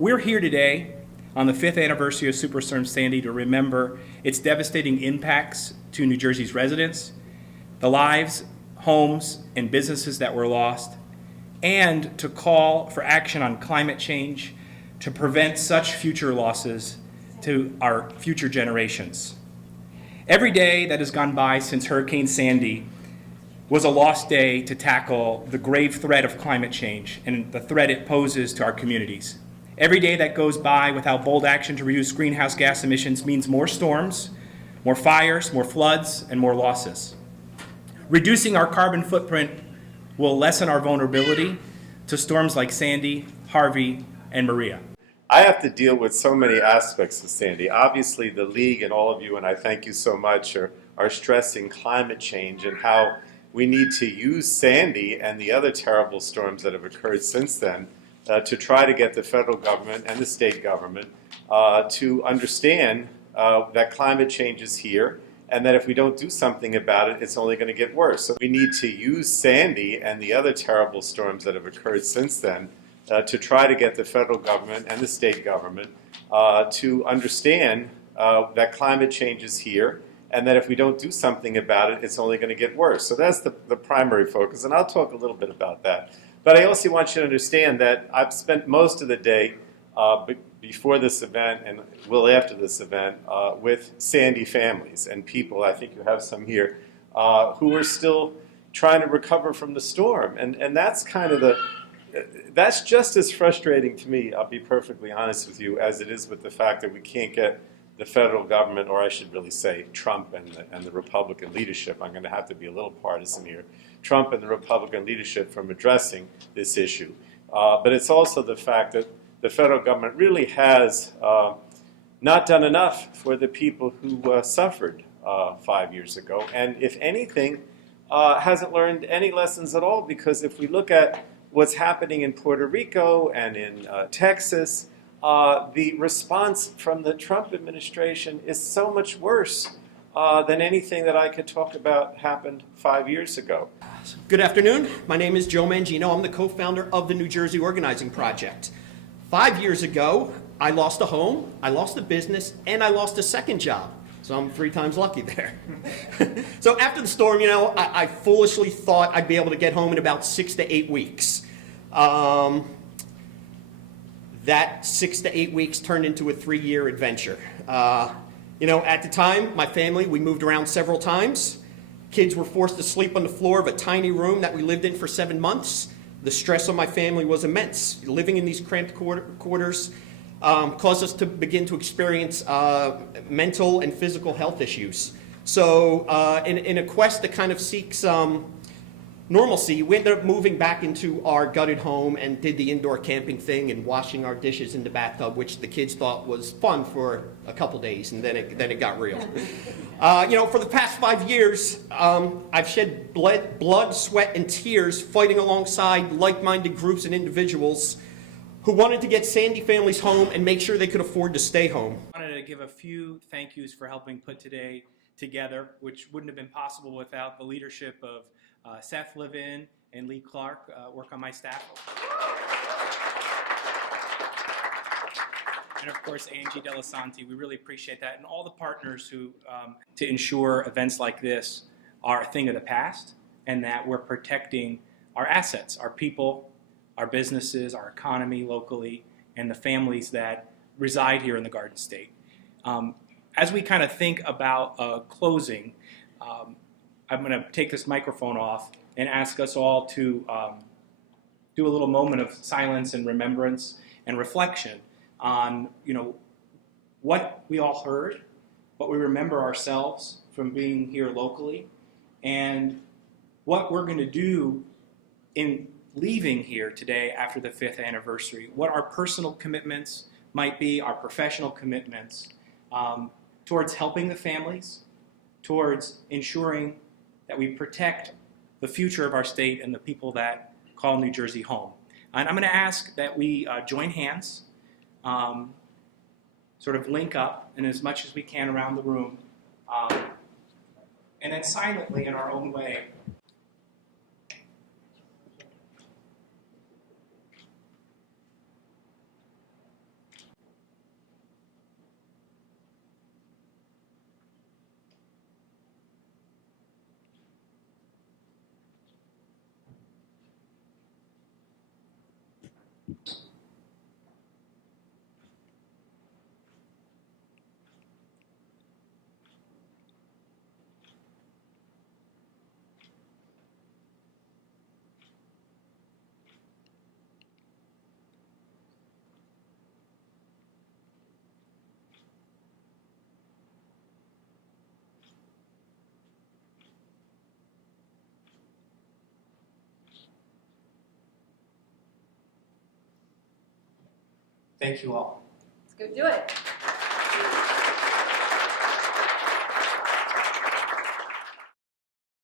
We're here today on the 5th anniversary of Superstorm Sandy to remember its devastating impacts to New Jersey's residents, the lives, homes, and businesses that were lost, and to call for action on climate change to prevent such future losses to our future generations. Every day that has gone by since Hurricane Sandy was a lost day to tackle the grave threat of climate change and the threat it poses to our communities. Every day that goes by without bold action to reduce greenhouse gas emissions means more storms, more fires, more floods, and more losses. Reducing our carbon footprint will lessen our vulnerability to storms like Sandy, Harvey, and Maria. I have to deal with so many aspects of Sandy. Obviously, the League and all of you, and I thank you so much, are stressing climate change and how we need to use Sandy and the other terrible storms that have occurred since then to try to get the federal government and the state government to understand that climate change is here and that if we don't do something about it, it's only going to get worse. So we need to use Sandy and the other terrible storms that have occurred since then to try to get the federal government and the state government to understand that climate change is here and that if we don't do something about it, it's only going to get worse. So that's the primary focus, and I'll talk a little bit about that. But I also want you to understand that I've spent most of the day before this event and will after this event with Sandy families and people, I think you have some here, who are still trying to recover from the storm. And that's kind of that's just as frustrating to me, I'll be perfectly honest with you, as it is with the fact that we can't get the federal government, or I should really say Trump and the Republican leadership, I'm going to have to be a little partisan here, Trump and the Republican leadership from addressing this issue. But it's also the fact that the federal government really has not done enough for the people who suffered 5 years ago, and if anything, hasn't learned any lessons at all, because if we look at what's happening in Puerto Rico and in Texas, the response from the Trump administration is so much worse than anything that I could talk about happened 5 years ago. Good afternoon. My name is Joe Mangino. I'm the co-founder of the New Jersey Organizing Project. 5 years ago, I lost a home, I lost a business, and I lost a second job. So I'm 3 times lucky there. So after the storm, I foolishly thought I'd be able to get home in about 6 to 8 weeks. That 6 to 8 weeks turned into a 3-year adventure. At the time, my family, we moved around several times. Kids were forced to sleep on the floor of a tiny room that we lived in for 7 months. The stress on my family was immense. Living in these cramped quarters caused us to begin to experience mental and physical health issues. So in a quest to kind of seek some normalcy, we ended up moving back into our gutted home and did the indoor camping thing and washing our dishes in the bathtub, which the kids thought was fun for a couple days, and then it got real. For the past 5 years, I've shed blood, sweat, and tears fighting alongside like-minded groups and individuals who wanted to get Sandy families home and make sure they could afford to stay home. I wanted to give a few thank yous for helping put today together, which wouldn't have been possible without the leadership of Seth Levin and Lee Clark, work on my staff. And of course, Angie Delasanti, we really appreciate that. And all the partners who, to ensure events like this are a thing of the past and that we're protecting our assets, our people, our businesses, our economy locally, and the families that reside here in the Garden State. As we kind of think about closing, I'm going to take this microphone off and ask us all to do a little moment of silence and remembrance and reflection on, what we all heard, what we remember ourselves from being here locally, and what we're going to do in leaving here today after the 5th anniversary, what our personal commitments might be, our professional commitments towards helping the families, towards ensuring that we protect the future of our state and the people that call New Jersey home. And I'm going to ask that we join hands, sort of link up, and as much as we can around the room, and then silently in our own way, Thank you all. Let's go do it.